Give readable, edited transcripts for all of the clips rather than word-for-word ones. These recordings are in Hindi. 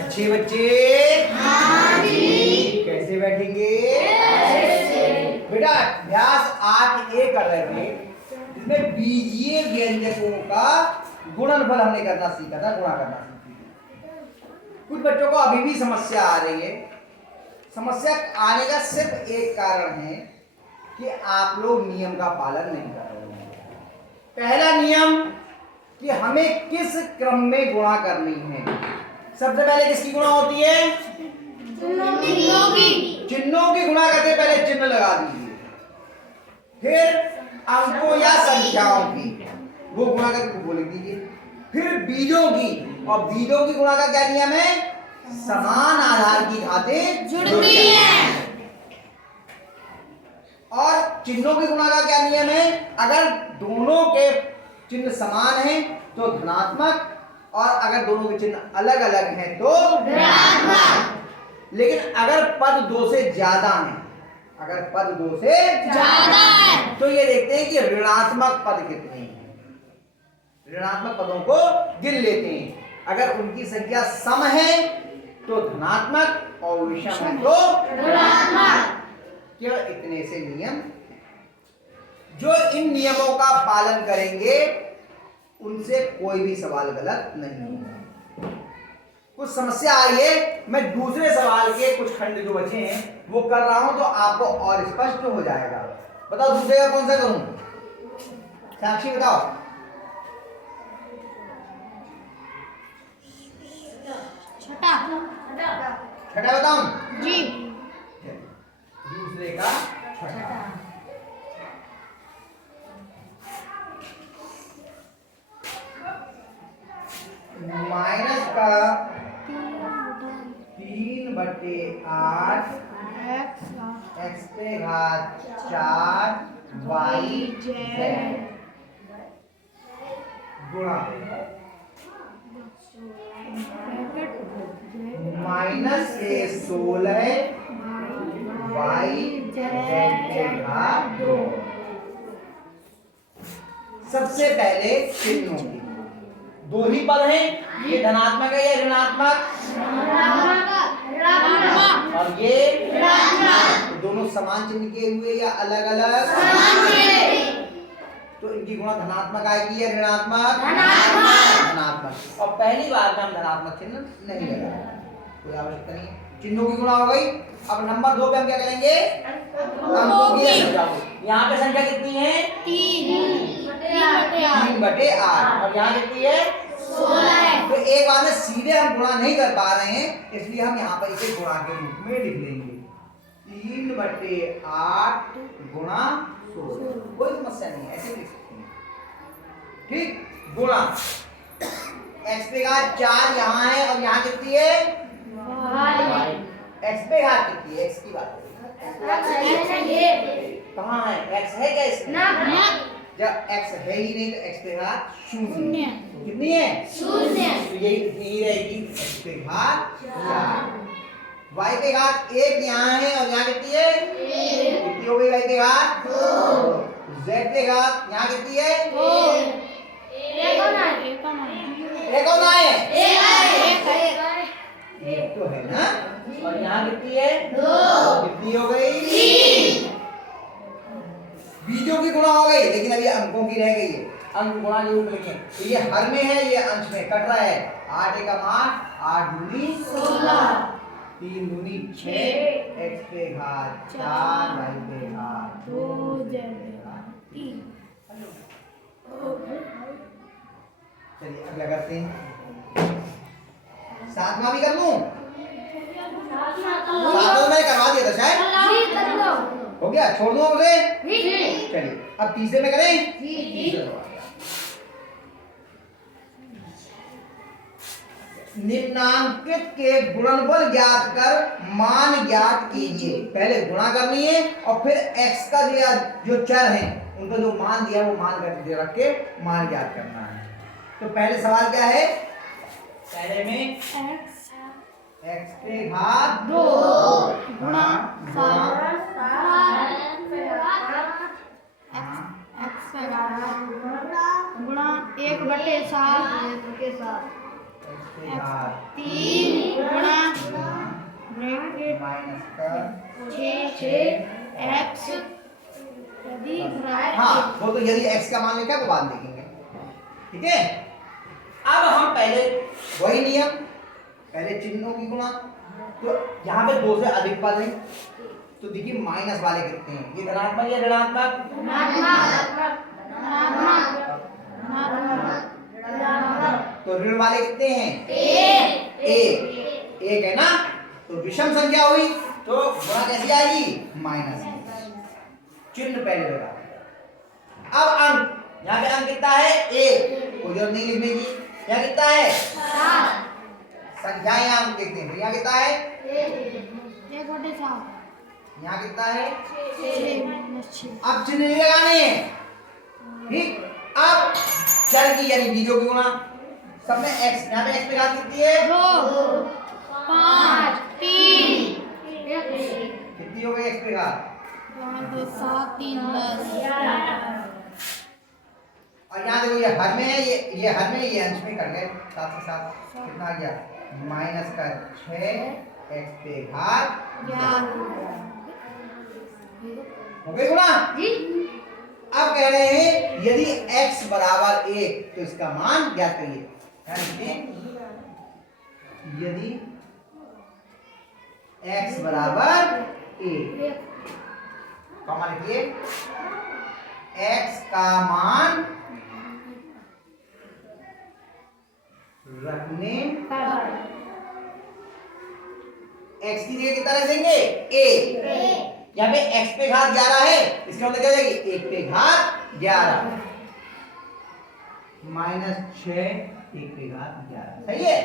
अच्छे बच्चे हाँ जी। कैसे बैठेंगे? बेटा अभ्यास 8A कर रहे थे जिसमें बीजीय व्यंजकों का गुणनफल हमने करना सीखा था, गुणा करना सीखा। कुछ बच्चों को अभी भी समस्या आ रही है। समस्या आने का सिर्फ एक कारण है कि आप लोग नियम का पालन नहीं कर रहे हैं। पहला नियम कि हमें किस क्रम में गुणा करनी है। सबसे पहले किसकी गुणा होती है? चिन्हों की गुणा करते पहले चिन्ह लगा दीजिए, फिर अंकों या संख्याओं की वो गुणा करके वो लिख दीजिए, फिर बीजों की, और बीजों की गुणा का क्या नियम है? समान आधार की घातें जुड़ती हैं। और चिन्हों की गुणा का क्या नियम है? अगर दोनों के चिन्ह समान हैं तो धनात्मक, और अगर दोनों के चिन्ह अलग अलग हैं तो ऋणात्मक। लेकिन अगर पद 2 से ज्यादा हैं, अगर पद 2 से ज्यादा है तो ये देखते हैं कि ऋणात्मक पद कितने हैं। ऋणात्मक पदों को गिन लेते हैं। अगर उनकी संख्या सम है तो धनात्मक और विषम है तो ऋणात्मक। केवल इतने से नियम, जो इन नियमों का पालन करेंगे उनसे कोई भी सवाल गलत नहीं होगा। कुछ समस्या आई है, मैं दूसरे सवाल के कुछ खंड जो बचे हैं वो कर रहा हूं तो आपको और स्पष्ट हो जाएगा। बताओ दूसरे का कौन सा करूं? साक्षी बताओ। छठा बताऊं जी। दूसरे का छठा। माइनस का 3/8 x पे घात 4 y z गुणा माइनस के 16 y z पे घात 2। सबसे पहले चिन्हों की दो ही पद हैं, ये धनात्मक है या ऋणात्मक? और ये ऋणात्मक। दोनों समान चिन्ह के हुए या अलग अलग? तो इनकी गुणा धनात्मक आएगी या ऋणात्मक? धनात्मक। और पहली बार में हम धनात्मक चिन्ह नहीं लगाएंगे, कोई आवश्यकता नहीं है। चिन्हों की गुणा हो गई। अब नंबर 2 पे हम क्या करेंगे? अंकों की संख्या। यहाँ पे संख्या कितनी है? 3/8 और यहाँ कितनी है? 16। तो एक बार में सीधे हम गुणा नहीं कर पा रहे हैं, इसलिए हम यहाँ पर इसे गुणा के रूप में लिख लेंगे। 3/8 गुणा 16। कोई समस्या नहीं है, ऐसे लिख सकते हैं। ठीक, गुणा x पे घात 4 यहाँ है और यहाँ कितनी है? x पे घात कितनी है? x की बात कहाँ है? x है क्या इसमें? जब x है ही नहीं तो x पे घात 0। कितनी है? 0। तो यही यही रहेगी x पे घात 4। y पे घात 1 यहाँ है और यहाँ कितनी है? 1। कितनी हो गई y पे घात? 2। z पे घात यहाँ कितनी है? 1 और है? 1 तो है ना। और यहाँ कितनी है? 2। कितनी हो गई? 3। बीजों की गुणा हो गई, लेकिन अभी अंकों की रह गई है। अंक गुणा के रूप में लिखें तो ये हर में है, ये अंश में कट रहा है। 8 एकम 8, 8 दूनी 16, 3 दूनी 6, x पे घात 4 y पे घात 2 z पे घात 3। चलिए अब क्या करते हैं? सातवां भी कर लूं? सातवां मैंने करवा दिया था शायद। हो गया? छोड़ दूं उसे? चलिए अब तीसरे में करें। निम्नांकित के गुणनफल ज्ञात कर मान ज्ञात कीजिए। पहले गुणा करनी है और फिर x का जो चर है उनका जो मान दिया वो मान कर रख के मान ज्ञात करना है। तो पहले सवाल क्या है? पहले में x पे घात 2 गुणा गुणा 1/7 3 गुणा माइनस का 6x यदि हाँ वो तो यदि x का मान लिखा है वो बाद में देखेंगे। ठीक है, अब हम पहले वही नियम, पहले चिन्हों की गुणा, तो यहाँ पे 2 से अधिक पद है तो देखिए माइनस वाले कितने हैं, ये धनात्मक या ऋणात्मक, तो ऋण वाले कितने हैं, एक है ना, तो विषम संख्या हुई तो गुणा कैसी आएगी, माइनस, चिन्ह पहले लगा। अब अंक, यहाँ पे अंक कितना है, 1, कोई जरूरत नहीं लिखने की, यहाँ कितना है, संख्या यहाँ अंक देखते हैं, यहाँ कितना है, यहाँ कितना है, अब चिन्ह नहीं लगाने हैं। ठीक, अब चर की यानी बीजों की गुणा, सब में x, यहाँ पे x पे घात कितनी है, 2 5 3 कितनी हो गई x पे घात, 7 3 10 और यहाँ देखो ये हर में है, ये हर में, ये अंश में कर गए, साथ के साथ कितना आ गया, माइनस का 6 x पे घात 11 हो गई गुणा। अब कह रहे हैं यदि x बराबर 1 तो इसका मान ज्ञात करिए, यदि x बराबर 1 कॉमा लिखिए, x का मान रखने x की जगह कितना रख देंगे, a, यहाँ पे x पे घात 11 है, इसका मतलब क्या हो जाएगी, 1 पे घात 11 माइनस 6 1 पे घात 11, सही है,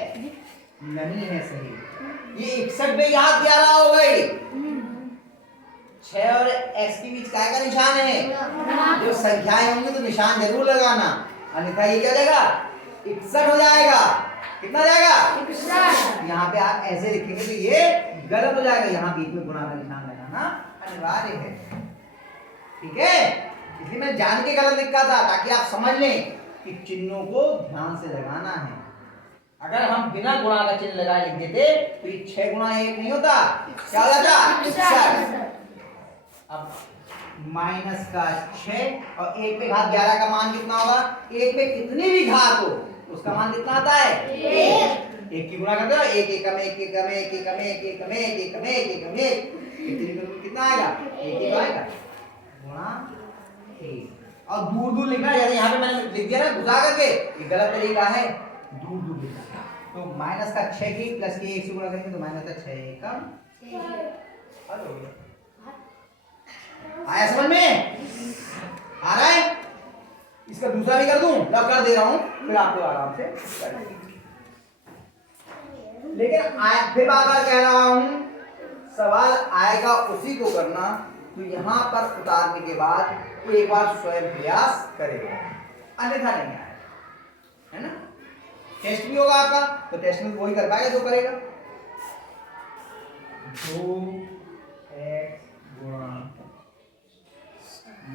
नहीं है सही, ये 61 पे घात 11 हो गई, 6 और x के बीच काय का निशान है, जो संख्याएं होंगी तो निशान जरूर लगाना, अन्यथा ये क्या हो जाएगा, 61 हो जाएगा, कितना जाएगा, 61, यहाँ पे आप ऐसे लिखेंगे तो ये गलत हो जाएगा, यहाँ बीच में गुणा का निशान लगाना अनिवार्य है। ठीक है, इसलिए मैं जान के गलत लिखा था ताकि आप समझ लें कि चिन्हों को ध्यान से लगाना है। अगर हम बिना गुणा का चिन्ह लगाए लिख देते तो ये 6 गुणा 1 नहीं होता, क्या हो जाता, 61। अब माइनस का 6 और 1 पे घात 11 का मान कितना होगा, 1 पे कितनी भी घात हो उसका मान कितना आता है, 1 की गुणा करते हो, 1 1 कम 1 1 कम 1 1 कम 1 1 कम 1 1 कम 1 1 कम 1, कितना आएगा, 1 ही आएगा, गुणा 1। और दूर दूर लिखना है, जैसे यहाँ पे मैंने लिख दिया ना घुसा करके, ये गलत तरीका है, दूर दूर लिखना। तो माइनस का 6 की प्लस की 1 से गुणा करेंगे तो माइनस का 6 कम, आया समझ में, आ रहा है, इसका दूसरा भी कर दूं, लब कर दे रहा हूं, फिर आपको आराम से करेंगे। लेकिन फिर बार बार कह रहा हूं, सवाल आएगा उसी को करना, तो यहां पर उतारने के बाद एक बार स्वयं प्रयास करेगा, अन्यथा नहीं आएगा, है ना। टेस्ट भी होगा आपका, तो टेस्ट में वही कर पाएगा जो करेगा, 2x गुणा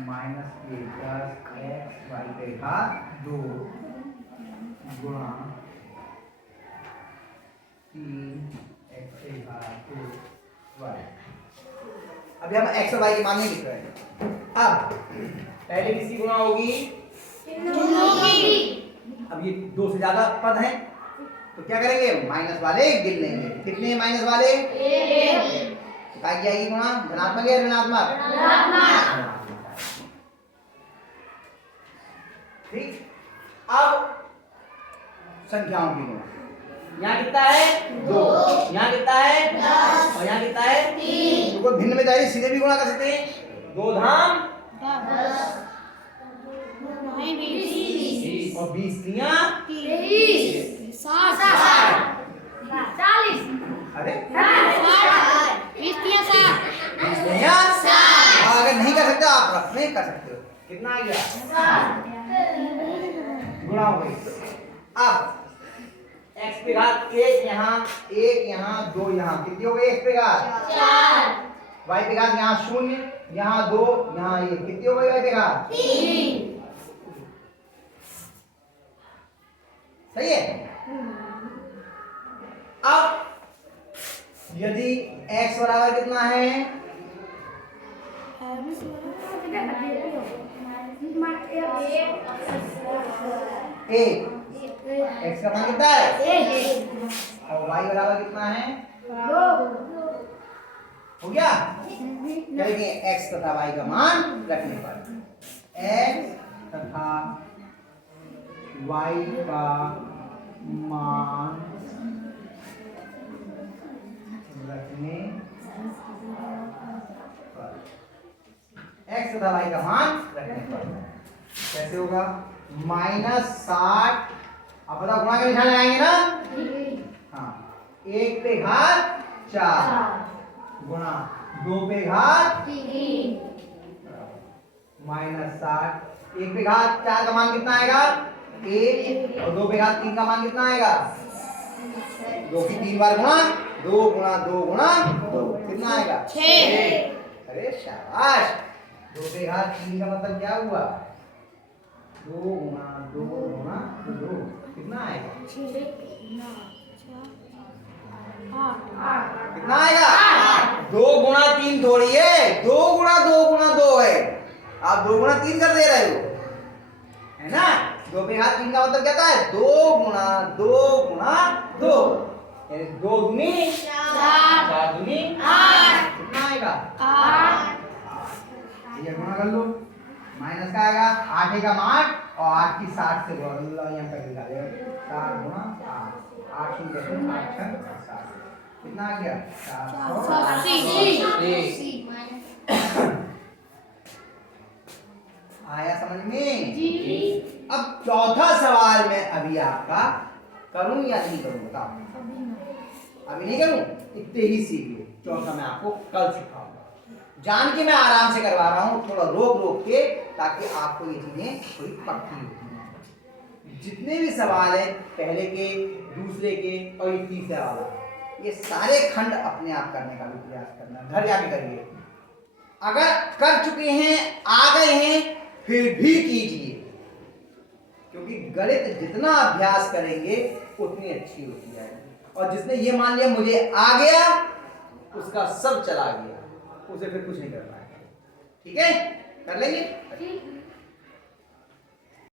माइनस 1 प्लस x y पे घात 2 गुणा 3x पे घात 2y। अभी हम x और y की मान नहीं लिख रहे हैं। अब पहले किसकी गुणा होगी, अब ये 2 से ज्यादा पद हैं तो क्या करेंगे, माइनस वाले गिन लेंगे, कितने माइनस वाले, क्या आएगी गुणा, धनात्मक या ऋणात्मक, ठीक। अब संख्याओं की गुणा, यहाँ कितना है, 2, यहाँ कितना है, 10 और यहाँ कितना है, 3। तो भिन्न में जाइए, सीधे भी गुणा कर सकते हैं, 2 धाम 10 और 20 3 30 60 40 अरे 20 अगर नहीं कर सकते आप रफ में कर सकते हो, कितना आ गया, गुणा हो गई। अब x पे घात 1 यहाँ 2 यहाँ, कितनी हो गई x पे घात 4, y पे घात यहाँ 0 यहाँ 2 यहाँ 1, कितनी हो गई y पे घात 3, सही है। अब यदि x बराबर कितना है? एक। x का मान कितना है? और y बराबर कितना है? हो गया? कहेंगे x तथा y का मान रखने पर x तथा y का मान रखने पर x तथा y का मान रखने पर कैसे होगा? -60। अब बताओ गुणा का निशान लगाएंगे ना? हाँ, 1 पे घात 4 गुणा 2 पे घात 3 -60। 1 पे घात 4 का मान कितना आएगा? 1। और 2 पे घात 3 का मान कितना आएगा? 2 की 3 बार गुणा 2 गुणा 2 गुणा 2 कितना आएगा? 6। अरे शाबाश। 2 पे घात 3 का मतलब क्या हुआ? 2 गुणा 2 गुणा 2 कितना आएगा? 8 कितना आएगा? 2 गुणा 3 थोड़ी है, 2 गुणा 2 गुणा 2 है। आप 2 गुणा 3 कर दे रहे हो, है ना? 2 पे घात 3 का मतलब क्या है? 2 गुणा 2 गुणा 2 यानी 2 दूनी 4 4 दूनी 8 कितना आएगा? 8। ये गुणा कर लो, माइनस का आएगा 8 एकम 8 और 8 की 60 से गुणा यहाँ पर निकालेगा 7 गुणा 8 8 शून्य 8 6 7 कितना आ गया? 480। आया समझ में? जी। अब चौथा सवाल मैं अभी आपका करूं या नहीं करूं बताओ? अभी नहीं करूं, इतने ही सीख लो। चौथा मैं आपको कल सिखाऊंगा। जान के मैं आराम से करवा रहा हूं, थोड़ा रोक रोक के, ताकि आपको ये चीजें थोड़ी पक्की होती हैं। जितने भी सवाल हैं पहले के, दूसरे के और ये तीसरा वाला, ये सारे खंड अपने आप करने का भी प्रयास करना, घर जाके करिए। अगर कर चुके हैं, आ गए हैं, फिर भी कीजिए, क्योंकि गणित जितना अभ्यास करेंगे उतनी अच्छी होती जाएगी। और जिसने ये मान लिया मुझे आ गया, उसका सब चला गया, उसे फिर कुछ नहीं करना है। ठीक है? कर लेंगे?